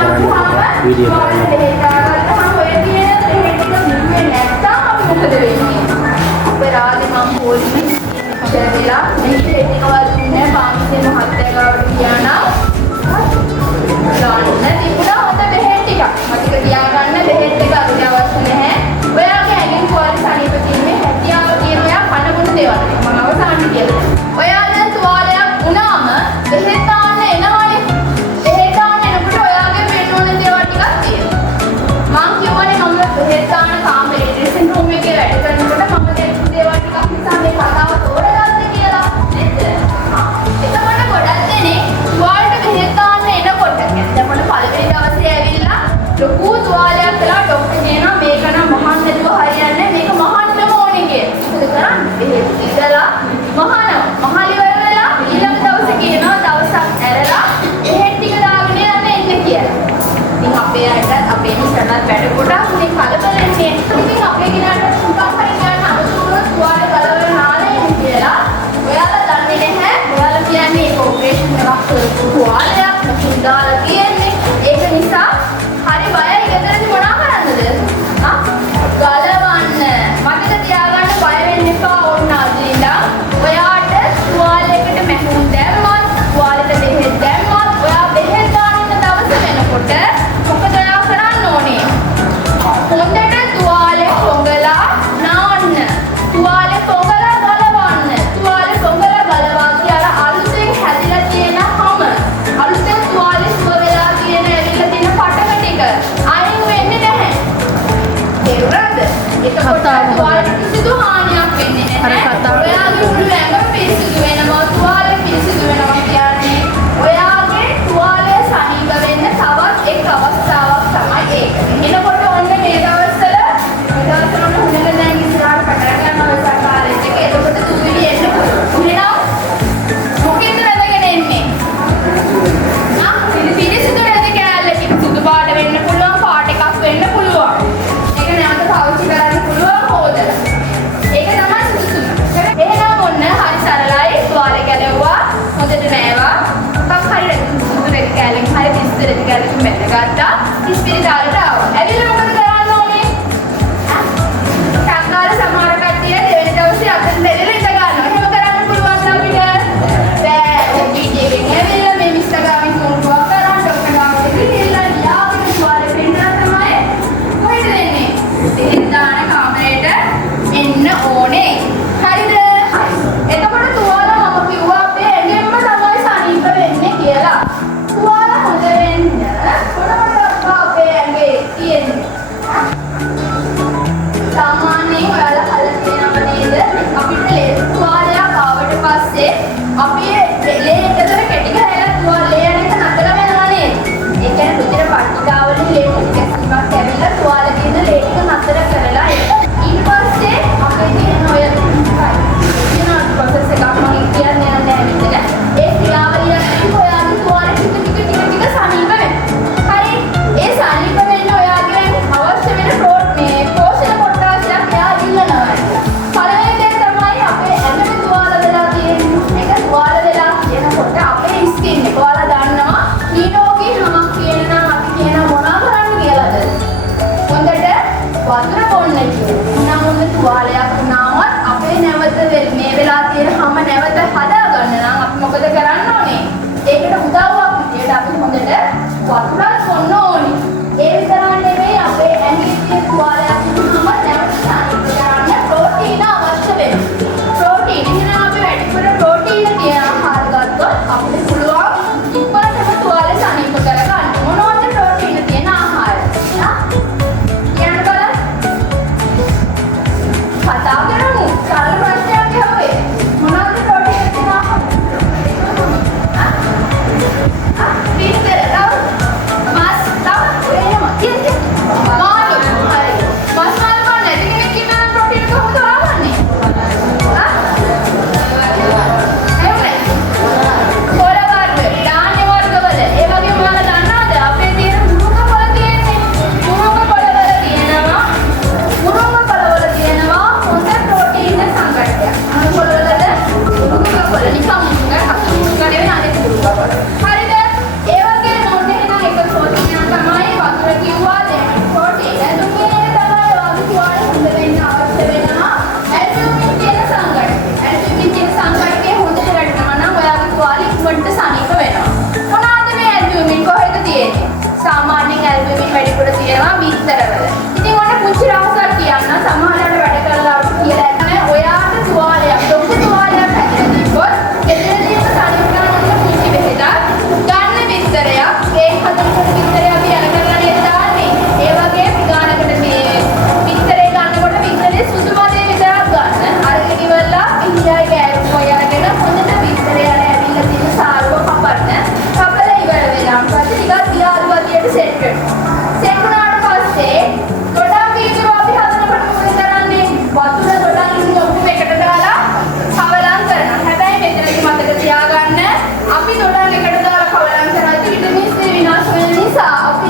කරන්නකොට video කරන්න. ඔය තියෙන දෙහෙ ටික මුන්නේ නැත්තම් අපි මොකද වෙන්නේ? අපේ රාජි මම පොලිමේ ඉඳලා මේ ටෙක්නිකවල් දුන්නේ පාමිසේ මහත්තයාට ගියා නම් ගන්න තිබුණා හොඳ බෙහෙත් ටිකක්. මතක තියාගන්න බෙහෙත් ටික අරුණ අවශ්‍ය නැහැ. ඔයාගේ ඇඟින් තුවාලේ සනීප කිරීමේ හැකියාව කියන ඔයා කන බොන දේවල් ටික මම අවසානයේ කියලා. ඔයා දැන් තුවාලයක් වුණාම බෙහෙත් තාන්න එනවනේ. බෙහෙත් තාන්න එනකොට ඔයාගේ වෙන්න ඕන දේවල් ටිකක් තියෙනවා. මං කියවනේ මම බෙහෙත් තාන්න කාමරේ ඩ්‍රෙසින් රූම් එකේ වැඩ කරනකොට මම දැන් දේවල් ටිකක් නිසා මේ කතාව තෝරගත්තේ කියලා. නේද? එතකොට ගොඩක් දෙනෙක් තුවාලෙට බෙහෙත් තාන්න එනකොට දැන් මට පළවෙනි දවසේ ඇවිල්ලා ලොකු තුවාලයක් කළා ડોක්ටර් කියනවා මේක නම් මහන්න නැතුව හරියන්නේ මේක මහන්නම ඕනේ කියලා. මොකද කරන්නේ? බෙහෙත් ඉඳලා මහනවා. මහලි වල වෙලා ඊළඟ දවසේ කියනවා දවසක් ඇරලා බෙහෙත් ටික දාගෙන යන්න එන්න කියලා. ඉතින් අපේ අයටත් අපේ නිසනත් වැඩ කොටස් මේ කලබලන්නේ. ඉතින් අපේ කෙනාට සුඛම් හරි ගන්න අමුතුම තුවාලේ කලබල නාලේ කියලා. ඔයාලා දන්නේ නැහැ. ඔයාලා කියන්නේ ඒක ඔපරේෂන් එකක් කරපු තුවාලයක් මකින් දාලා කියන්නේ. ඒක නිසා හරි බයයි ගෙදරදී මොනා කරන්නද? ආ ගලවන්න. මතක තියාගන්න බය වෙන්න එපා ඕන්න අදින්දා. ඔයාට තුවාලයකට මැහුම් දැම්මත්, තුවාලෙට බෙහෙත් දැම්මත්, ඔයා බෙහෙත් දාන්න දවස වෙනකොට මොකද ඔයා කරන්න ඕනේ? හොඳට තුවාලේ පොඟලා නාන්න. තුවාලේ පොඟලා ගලවන්න. තුවාලේ පොඟලා ගලවා කියලා අලුතෙන් හැදිලා තියෙන හැම අලුතෙන් තුවාලේ සුව වෙලා තියෙන ඇවිල්ලා තියෙන පටක ටික අයින් වෙන්නේ නැහැ. තේරුණාද? එතකොට තුවාලෙට කිසිදු හානියක් වෙන්නේ නැහැ. ඔයාගේ මුළු ඇඟම පිරිසිදු වෙනවා. තුවාලේ පිරිසිදු වෙනවා කියන්නේ ඔයාගේ තුවාලය සනීප වෙන්න තවත් එක් අවස්ථාවක් තමයි ඒක. එනකොට ඔන්න මේ දවස්වල හොඳට දැන් ඉස්සරහට පටන් ගන්නවා සරකාරෙත් එක. එතකොට දුවිලි එන්න පුළුවන්. එහෙනම් මොකෙන්ද වැදගෙන එන්නේ? පිරිසිදු නැති කෑල්ලකින් සුදු පාට වෙන්න පුළුවන්, පාට එකක් වෙන්න පුළුවන්. ඒක නැවත පාවිච්චි කරන්න පුළුවන් හොදලා. ඒක තමයි සුදුසුම. එහෙනම් ඔන්න හරි සරලයි. තුවාලේ ගැලවුවා. හොඳට නෑවා. මොකක් හරි සුදු නැති කෑල්ලකින් හරි පිස්සු නැති කෑල්ලකින් මැදගත්තා. ඉස්පිරිතාලට ආවා. ඇවිල්ලා මොකද කරන්න ඕනේ? සංගාල සමහර කට්ටිය දෙවෙනි දවසේ අතට දෙලෙලා ඉඳ ගන්නවා. එහෙම කරන්න පුළුවන් අපිට. බෑ. ඔය පිටියෙන් ඇවිල්ලා මේ මිස්ටර් තුන්කුවක් කරන් ඩොක්ටර් ගාවට ගිහිල්ලා යාපිට තුවාලේ පෙන්නලා තමයි කොහෙද දෙන්නේ? දෙහෙත් දාන කාමරේට එන්න ඕනේ. හරිද? එතකොට තුවාල මම කිව්වා අපේ ඇඟෙන්ම තමයි සනීප වෙන්නේ කියලා. තුවාල හොඳ වෙන්න මොනවද අපේ ඇඟේ තියෙන්නේ? සාමාන්‍යයෙන් ඔයාලා හදලා තියෙනව නේද? අපිට ලේ තුවාලයක් ආවට පස්සේ අපේ ලේ එකතර කැටි ගහලා තුවාලේ යන එක නතර වෙනවා නේද? ඒ කියන්නේ රුධිර පට්ටිකාවලින් ලේ කැසීමක් ඇවිල්ලා තුවාලේ තියෙන ලේ ටික නතර කරලා ඊට පස්සේ අපේ තියෙන ඔය ප්‍රොසෙස් එකක් මම කියන්නේ නැහැ මෙතන. ඒ ක්‍රියාවලියක් ඔයාගේ තුවාලේ ටික සනීප වෙනවා. හරි. ඒ සනීප වෙන්න ඔයාගේ අවශ්‍ය වෙන පෝෂණ කොටසක් එයා ඉල්ලනවා. පළවෙනි දේ තමයි අපේ ඇඟේ තුවාල වෙලා තියෙන්නේ. ඒක තුවාල වෙලා තියෙනකොට අපේ ස්කින් එක ඔයාලා දන්නවා නිරෝගී හැමක් කියන නම් අපි කියන මොනවා කරන්න කියලාද? හොඳට වතුර බොන්න කියනවා. මොන තුවාලයක් වුණාම අපේ නැවත මේ වෙලා තියෙන හැම නැවත හදාගන්න නම් අපි මොකද කරන්න ඕනේ? ඒකට උදව්වක් විදියට අපි හොඳට වතුරක් බොන්න ඕනේ. ඒ විතරක් නෙමෙයි අපේ ඇඟේ තියෙන තුවාලයක් වුණාම නැවත සනීප කරන්න ප්‍රෝටීන අවශ්‍ය වෙනවා. ප්‍රෝටීන එහෙනම් අපි වැඩිපුර ප්‍රෝටීන කියන ආහාර ගත්තොත් අපිට පුළුවන් ඉක්මනටම තුවාලේ සනීප කරගන්න. මොනවද ප්‍රෝටීන තියෙන ආහාර? කියන්න බලන්න. කතා කරමු. සරල ප්‍රශ්නයක් අහුවේ. මොනවද ප්‍රෝටීන තියෙන ආහාර? විතර තව මාස් තව එහෙම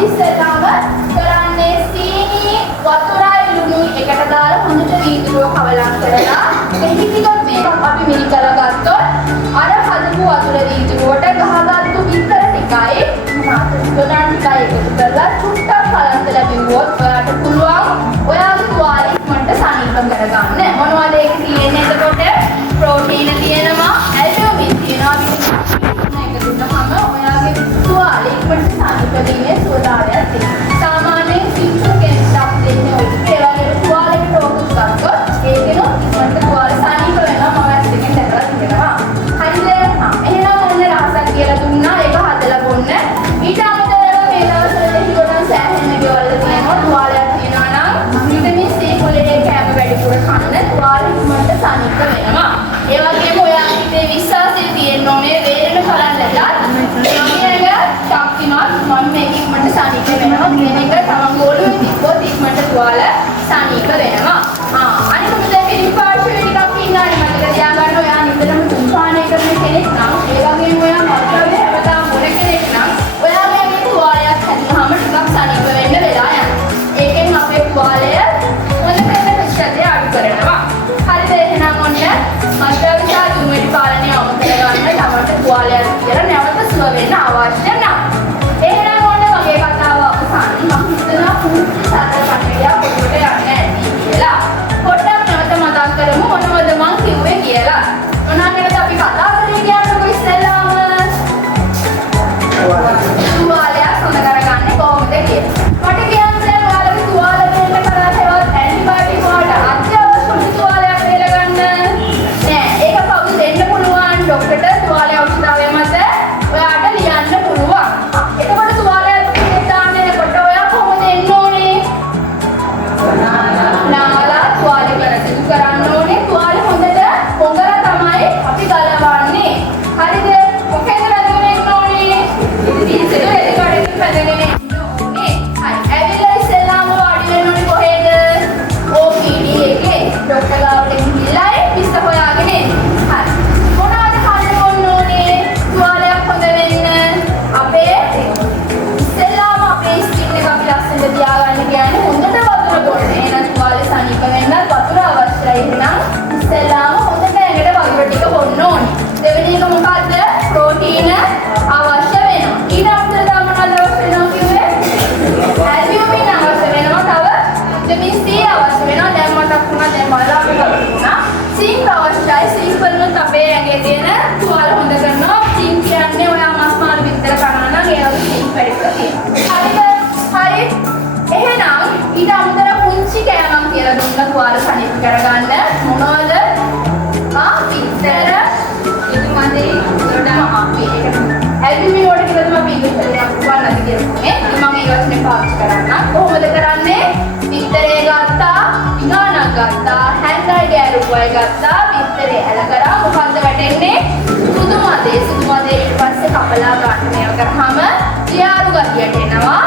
ඉස්සෙල්ලාම කරන්නේ සීනි වතුරයි ලුණුයි එකට දාලා හොඳට වීදුරුව කවලම් කරලා එහි ටිකක් මේ අපි මිලි කරගත්තොත් අර හදපු වතුර වීදුරුවට ගහගත්තු විතර ටිකයි දොඩම් ටිකයි එකතු කරලා චුට්ටක් කලන්ත ලැබුවොත් ඔයාට පුළුවන් ඔයාගේ තුවාලේ ඉක්මනට සනීප කරගන්න. මොනවද ඒක තියෙන්නේ එතකොට? ප්‍රෝටීන තියෙනවා, ඇල්බුමින් තියෙනවා, විටමින් එකතු වුණාම ඔයාගේ තුවාලේ ඉක්මනට සනීප වෙන්නේ සුවදායයක් තියෙනවා. සාමාන්‍යයෙන් සිංහල කෙනෙක්ට දෙන්නේ ඔය ඒ වගේ තුවාලයකට ඕකස් ගත්තොත් ඒකෙනොත් ඉක්මනට තුවාල සනීප වෙනවා මම ඇස් දෙකෙන් දැකලා තියෙනවා. හරිද? එහෙනම් ඔන්න රහසක් කියලා දුන්නා ඒක හදලා බොන්න. ඊට අමතරව මේ දවස්වල හිතන සෑහෙන ගෙවල් තියෙනවා තුවාලයක් තියෙනවා නම් විටමින් C කුලේ කැම වැඩිපුර කන්න තුවාල ඉක්මනට සනීප වෙනවා. ඒ වගේම ඔයාගේ හිතේ විශ්වාසය තියෙන්න ඕනේ වේදන කරන්නට මම ශක්තිමත් මම මේක ඉක්මනට සනීප වෙනවා කියන එක තමන් ඕලුවේ තිබ්බොත් ඉක්මනට තුවාල සනීප වෙනවා. අනිත් මොකද පිළිපාර්ශ්වයේ ටිකක් ඉන්නානේ මතක තියාගන්න ඔයා නිතරම තුපානය කරන කෙනෙක් නම් ඒ වගේම ඔයා මත්ද්‍රව්‍ය හැමදාම බොන කෙනෙක් නම් ඔයාගේ මේ තුවාලයක් හැදුනහම ටිකක් සනීප වෙන්න වෙලා යනවා. ඒකෙන් අපේ තුවාලය හොඳ කරන ප්‍රතිශතය අඩු කරනවා. හරිද? එහෙනම් ඔන්න මත්ද්‍රව්‍ය සහ දුම්වැඩි පාලනය අවබෝධ කරගන්න තමන්ට තුවාලයක් කියලා නැවත සුව වෙන්න අවශ්‍ය නැහැ. එහෙනම් ඔන්න මගේ කතාව අවසන්. මම හිතනවා පුංචි සතර කට්ටියක් පොඩ්ඩක් යන්න ඇති කියලා. පොඩ්ඩක් නැවත මතක් කරමු මොනවද මං කිව්වේ කියලා. මොනවාද අපි කතා කරේ කියන්නකො ඉස්සෙල්ලාම. තුවාලයක් හොඳ කරගන්නේ කොහොමද කියලා. මට කියන්නේ ඔයාලගේ තුවාල දෙන්න කරාටවත් ඇන්ටිබයොටික් වලට අත්‍යවශ්‍ය තුවාලයක් දෙලා ගන්න. නෑ ඒක කවුද දෙන්න පුළුවන් ડોක්ටර්ට තුවාලය අවශ්‍යතාවය මත ඔයාට ලියන්න පුළුවන්. එතකොට තුවාලයක් දාන්නේ කොට ඔයා කොහොමද එන්න ඕනේ? නාලා තුවාලය කරසිදු කරන්න ඕනේ. තුවාලය හොඳට පොඟලා තමයි අපි ගලවන්නේ. හරිද? මොකෙන්ද රැඳගෙන ඉන්න ඕනේ? ඉතින් ඒක එදකඩකින් පැදගෙන ඉන්න ඕනේ. හරි. ඇවිල්ලා ඉස්සෙල්ලාම වාඩි වෙන්න ඕනේ කොහෙද? OPD එකේ ડોක්ටර් ගාවට ගිහිල්ලා පිස්ස හොයාගෙන එන්න. හරි. මොනවද හදන්න ඕනේ? තුවාලයක් හොඳ වෙන්න අපේ ඉස්සෙල්ලාම අපේ ස්කින් එක අපි ලස්සනට තියාගන්න කියන්නේ හොඳට වතුර බොන්න. එහෙනම් තුවාලේ සනීප වෙන්නත් වතුර අවශ්‍යයි. එහෙනම් ඉස්සෙල්ලාම හොඳට ඇඟට වතුර ටික බොන්න ඕනේ. දෙවෙනි එක මොකද්ද? ප්‍රෝටීන අවශ්‍ය වෙනවා. ඊට අමතරව මොනවද අවශ්‍ය වෙනවා කිව්වේ? ඇල්බුමින් අවශ්‍ය වෙනවා. තව විටමින් C අවශ්‍ය වෙනවා. දැන් මතක් වුණා දැන් බලලා අපි කතා සිංක් අවශ්‍යයි. සිංක් වලින් අපේ ඇඟේ තියෙන තුවාල හොඳ කරනවා. සිංක් කියන්නේ ඔයා මස් මාළු විතර කනවා නම් ඒ වගේ සිංක් වැඩිපුර තියෙනවා. හරි? එහෙනම් ඊට අමතරව පුංචි කෑමක් කියලා දුන්න තුවාල සනීප කරගන්න මොනවද? විතර ඉදුමදේ දොඩම අපි ඒක ඇල්බුමින් වලට කියලා තමයි අපි ඉස්සෙල්ලා වුණාද කියන්නේ. මම මේ වචනේ පාවිච්චි කරන්න. කොහොමද කරන්නේ? විතරේ ගත්තා, ඉගානක් ගත්තා, හැන්දල් ගෑරුවයි ගත්තා, විතරේ ඇල කරා මොකද්ද වැටෙන්නේ? සුදු මදේ. සුදු මදේ ඊට පස්සේ කපලා ගන්න මේව කරාම ලියාරු ගතියට එනවා.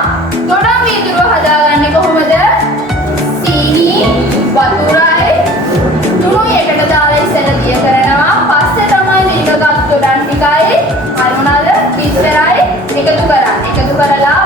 දොඩම් වීදුරුව හදාගන්නේ කොහොමද? සීනි, වතුරයි, ලුණුයි එකට දාලා ඉස්සෙල්ලා දිය කරනවා. පස්සේ තමයි මේක ගත්ත දොඩම් ටිකයි අර මොනවාද? විතරයි එකතු කරන්නේ. එකතු කරලා